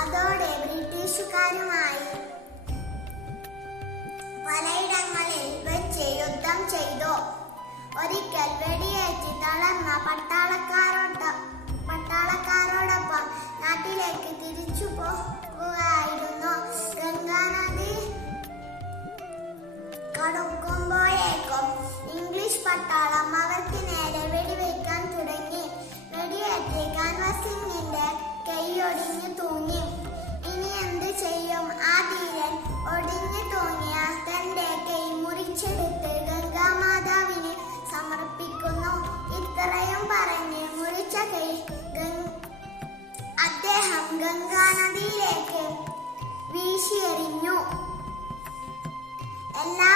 അതോടെ ബ്രിട്ടീഷുകാരുമായി പലയിടങ്ങളിൽ വെച്ച് യുദ്ധം ചെയ്തു. ഒരിക്കൽ വെടിയേറ്റ് തളർന്ന പട്ടാളക്കാരോടൊപ്പം നാട്ടിലേക്ക് തിരിച്ചു പോകുകയായിരുന്നു. ഗംഗാനദി കടക്കുമ്പോഴേക്കും ഇംഗ്ലീഷ് പട്ടാളം അവർക്ക് നേരെ വെടിവെക്കാൻ തുടങ്ങി. വെടിയേറ്റ് കാൻവാസ് സിംഗിന്റെ കൈയൊടിഞ്ഞു തൂങ്ങി. ഇനി എന്ത് ചെയ്യും? ആ ധീരൻ ഒടിഞ്ഞു തൂങ്ങിയ തന്റെ കൈ മുറിച്ചെടുത്ത് ഗംഗാമാതാവിന് സമർപ്പിക്കുന്നു. ഇത്രയും പറഞ്ഞ് മുറിച്ച കൈ അദ്ദേഹം ഗംഗാനദിയിലേക്ക് വീശിയെറിഞ്ഞു. എല്ലാ